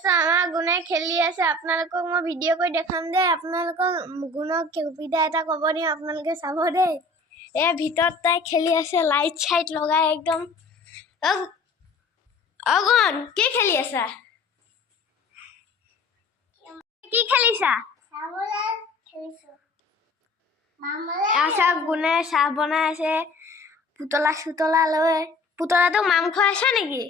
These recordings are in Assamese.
আছে আমাৰ গুণে খেলি আছে আপোনালোকক মই ভিডিঅ' কৰি দেখাম দে আপোনালোকক গুণক কবিতা এটা ক'ব দিম আপোনালোকে চাব দেই এয়া ভিতৰত তাই খেলি আছে লাইট চাইট লগাই একদম অগুণ কি খেলি আছা কি খেলিছা আচ্ছা গুণে চাহ বনাই আছে পুতলা চুতলা লৈ পুতলাটোক মাম খুৱাইছা নেকি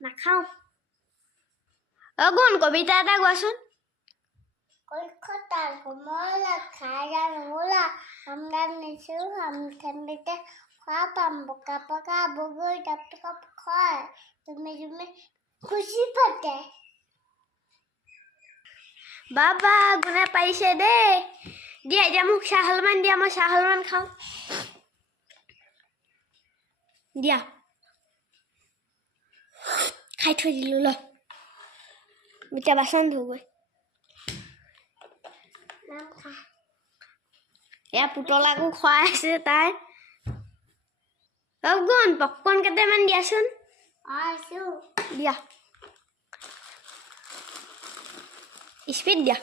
নাখাওঁ অগুণ কবিতা এটা গোৱাচোন কলকাতাৰ কমলা খায়া মোলা আমৰা নিচু হাম ঠান্ডিতে খোৱা পাম বকা পকা বগৈ টাপ টপ খায় তুমি খুশি পাতে বাবা গুণে পাৰিছে দেই দিয়া এতিয়া মোক চাহ অলপমান দিয়া মই চাহ অলপমান খাওঁ দিয়া খাই থৈ দিলোঁ ল এতিয়া বাচন ধুগৈ এয়া পুতলাকো খুৱাই আছে তাই গুণ পপকৰ্ণ কেইটামান দিয়াচোন দিয়া স্পীড দিয়া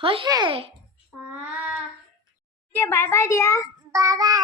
হৈছে বাই বাই দিয়া বাবা